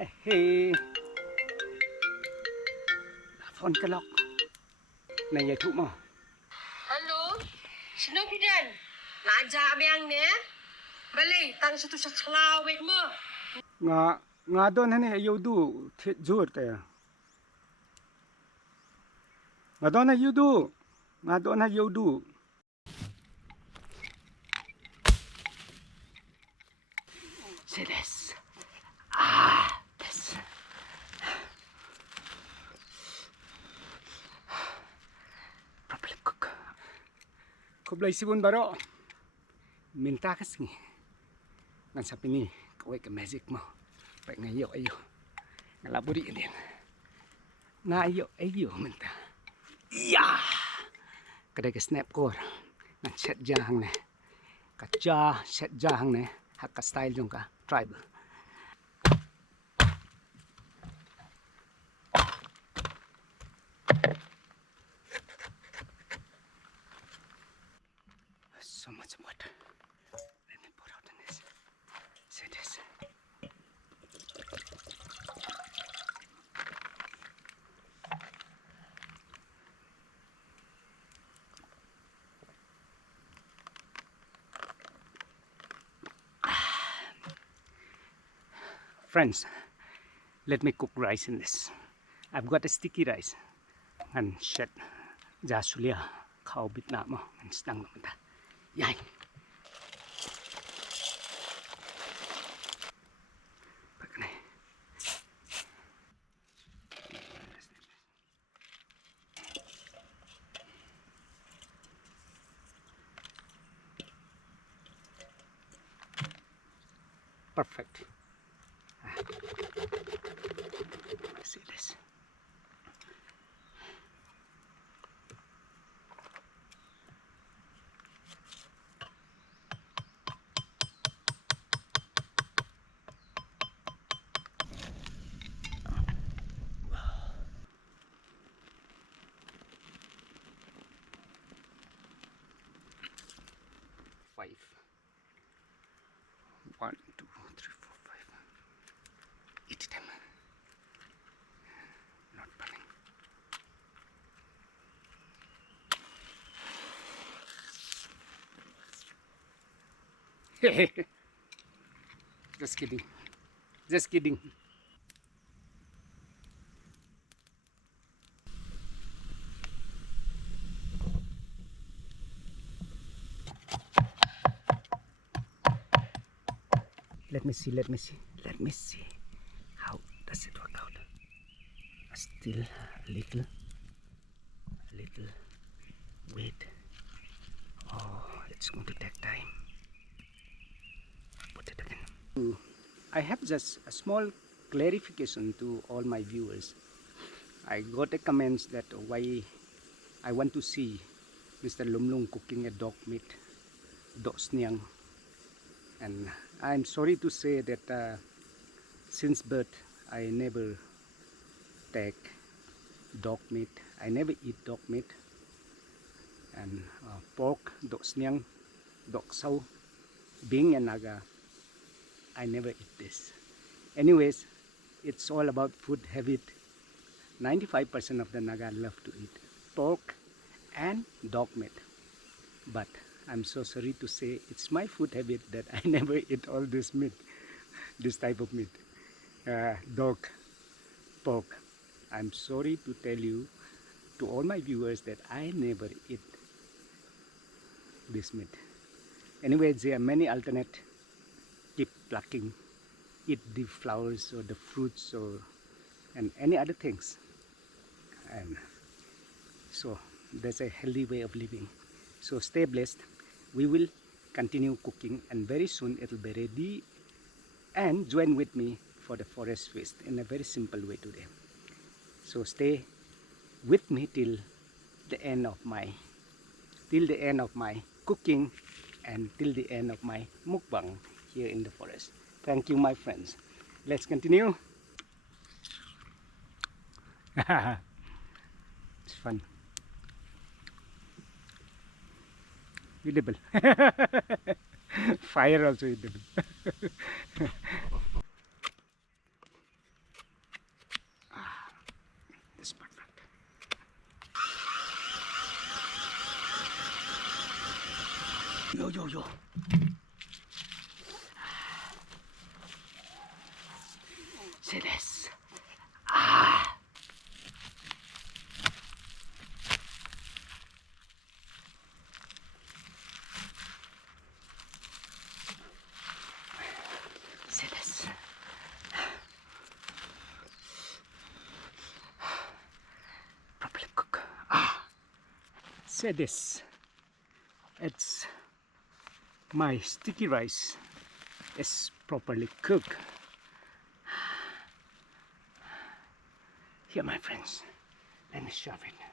Hey, phone ka lock. Naya tu mo. Halo, sino bidan? Ngajak biang ni? Balik tang satu saklawek mo. Nga don hani ayo du jur ta. Nga don ayo du. Nga don ayo du. See this. This. Properly cook. Kublay sibun baro. Minta kas ni. Ngan sapi ni kawai ke magic mo. Pak ngayo ayo. Ngalaburi din. Na ayo minta. Ya. Kada ke snap core. Ngan set jahang ne. Kacha set jahang ne. Hakka style jong ka tribal. So much water. Let me pour out in this. See this. Friends, let me cook rice in this. I've got a sticky rice. And shit, jasulia khao bit na mo. And stang naman ta. Yay. Perfect. See this. Five. 1, 2, 3, 4, 5. Eat them. Not burning. Just kidding. Just kidding. Let me see. How does it work out? Still a little wait. Oh, it's going to take time. Put it again. I have just a small clarification to all my viewers. I got a comments that why I want to see Mr. Lumlung cooking a dog meat, dog sniang. And I'm sorry to say that since birth I never take dog meat. I never eat dog meat. And pork, dog sniang, dog sau, being a Naga, I never eat this. Anyways, it's all about food habit. 95% of the Naga love to eat pork and dog meat. But I'm so sorry to say it's my food habit that I never eat all this meat, this type of meat, dog, pork. I'm sorry to tell you, to all my viewers, that I never eat this meat. Anyway, there are many alternate. Keep plucking, eat the flowers or the fruits and any other things. And so that's a healthy way of living. So stay blessed. We will continue cooking and very soon it will be ready. And join with me for the forest feast in a very simple way today. So stay with me till the end of my cooking and till the end of my mukbang here in the forest. Thank you, my friends. Let's continue. It's fun. Edible. Fire also edible. See this. See this. Properly cook. See this. It's my sticky rice is properly cooked. Here, my friends, let me shove it.